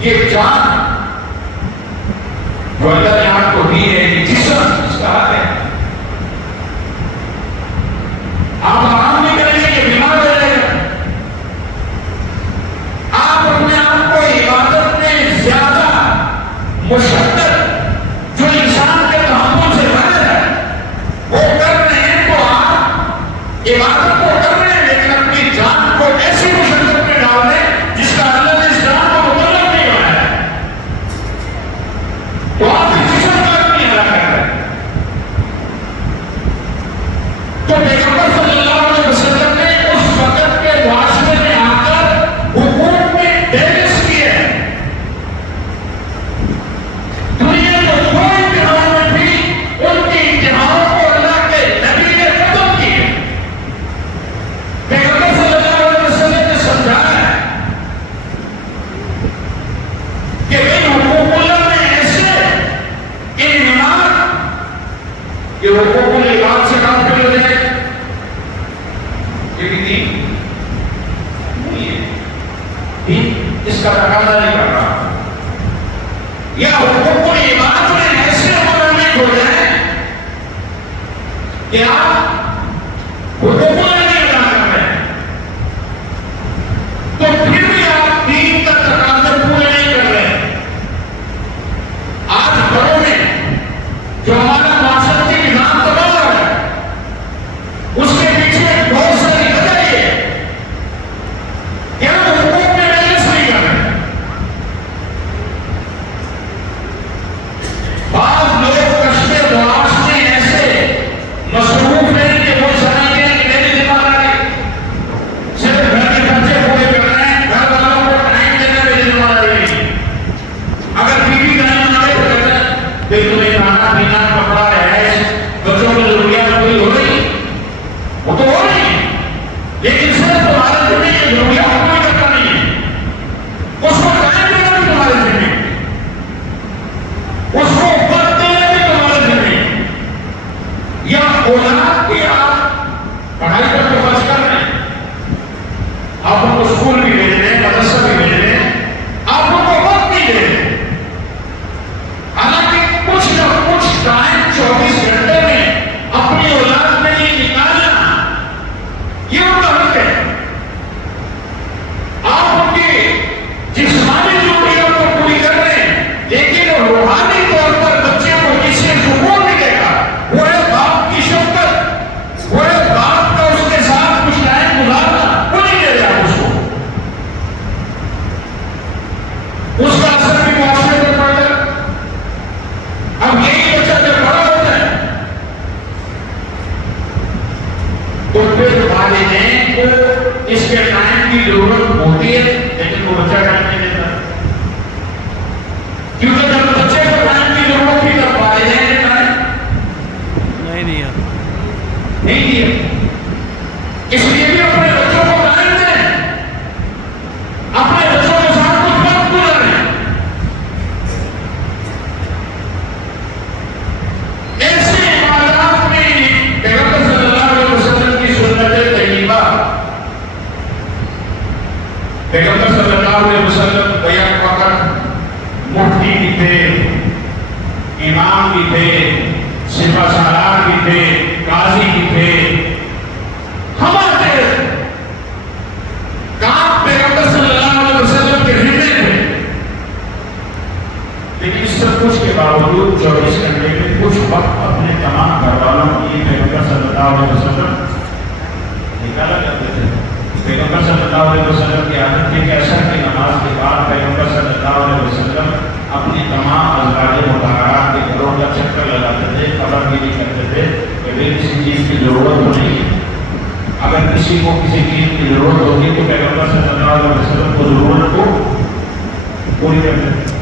یہ جان جو اللہ نے آپ کو دی ہے، یہ جسم اس کا حق ہے. آپ آرام نہیں کریں گے، یہ بیمار ہو جائے گا. آپ اپنے آپ کو عبادت میں زیادہ مشقت جو انسان کے تحمل سے باہر ہے وہ کر رہے ہیں، تو آپ عبادت کو کر رہے ہیں لیکن اپنی جان کو ایسی مشقت میں ڈال دیں جس کا اللہ نے اس جان کو مطلب نہیں بنایا ہے، تو آپ اس جسم کا اپنی ادا کر رہے ہیں. تو پیغمبر صلی اللہ علیہ وسلم نے اس وقت کے معاشرے میں آ کر حقوق میں ڈیلس کیے. دنیا کو کوئی امتحان میں بھی ان کے امتحانوں کو اللہ کے نبی نے ختم کیے. پیغمبر صلی اللہ علیہ وسلم نے سمجھایا ہے کہ ان حقوق اللہ میں ایسے انعامات کہ حقوق العباد سے غافل ہو جائے، یہ بھی دین نہیں ہے. دین اس کا تقاضا نہیں کر رہا. یا حقوق العباد میں ایسے منعقد ہو جائے کہ آپ حقوق اللہ نہیں ادا کر رہے ہیں، تو پھر بھی آپ دین کا تقاضا پورا نہیں کر رہے ہیں. آج گھروں میں جو ہمارا معاشرتی نظام تباہ ہو رہا ہے اس کے پیچھے بہت ساری وجہ یہ ہے کہ ہم حقوق میں محنت نہیں کر رہے ہیں. بعض لوگ کشمیر معاش میں ایسے مصروف ہیں کہ وہ سمجھتے ہیں کہ میری ذمہ داری صرف گھر کے خرچے پورے کرنا ہے، گھر والوں کو ٹائم دینا میری ذمہ داری نہیں. اگر بیوی ٹائم نہ دے تو کہتے ہیں کہ تمہیں کھانا پینا کپڑا رہائش بچوں کی ضروریات پوری ہو رہی، وہ تو ہو رہی ہے لیکن صرف تمہارے ذمہ یہ ضروریات پوری کرتا نہیں ہے، اس کو ٹائم دینا بھی تمہارے ذمہ ہے، اس کو وقت دینا بھی تمہارے ذمہ ہے. یا اولاد کی آپ پڑھائی پر تو خرچ کر رہے ہیں، آپ ان کو اسکول بھی بھیج رہے ہیں، مدرسہ بھی بھیج رہے ہیں، آپ ان کو وقت نہیں دے رہے. حالانکہ کچھ نہ کچھ ٹائم 24 گھنٹے میں اپنی اولاد میں یہ نکالنا یہ ان کا حق ہے. آپ ان کی جسمانی ضروریات کو پوری کر رہے ہیں لیکن روحانی طور پر بچے کو جس سے سکون ملے گا وہ ہے باپ کی شفقت، وہ ہے باپ کا اس کے ساتھ کچھ ٹائم گزارنا، وہ نہیں دے رہا اس کو. اس کا اثر بھی معاشرے پر پڑ گا. اب یہی بچہ جب بڑا ہوتا ہے تو پھر والدین کو اس کے ٹائم کی ضرورت ہوتی ہے لیکن وہ بچہ ٹائم نہیں دیتا، کیونکہ جب بچے کو ٹائم کی ضرورت تھی تب والدین نے ٹائم نہیں دیا. اس لیے بھی اپنے بچوں کو ٹائم دیں، اپنے بچوں کے ساتھ کچھ وقت گزاریں. ایسے عبادات میں پیغمبر صلی اللہ علیہ وسلم کی سنت طیبہ، پیغمبر صلی اللہ علیہ وسلم بیک وقت مفتی بھی تھے، امام بھی تھے، سپہ سالار بھی تھے، قاضی بھی تھے، ہمارے کام پیغمبر صلی اللہ علیہ وسلم کے ذمہ تھے. لیکن اس سب کچھ کے باوجود 24 گھنٹے میں کچھ وقت اپنے تمام گھر والوں کے لیے پیغمبر صلی اللہ علیہ وسلم نکالا کرتے تھے. پیغمبر صلی اللہ علیہ وسلم کی عادت تھی کہ عصر کی نماز کے بعد پیغمبر صلی اللہ علیہ وسلم اپنی تمام ازواج مطہرات کے گھروں کا چکر لگاتے تھے، خبر بھی نہیں کرتے تھے کہ بھی کسی چیز کی ضرورت تو نہیں ہے. اگر کسی کو کسی چیز کی ضرورت ہوگی تو پیغمبر صلی اللہ علیہ وسلم کو ضرورت کو پوری کرتے تھے.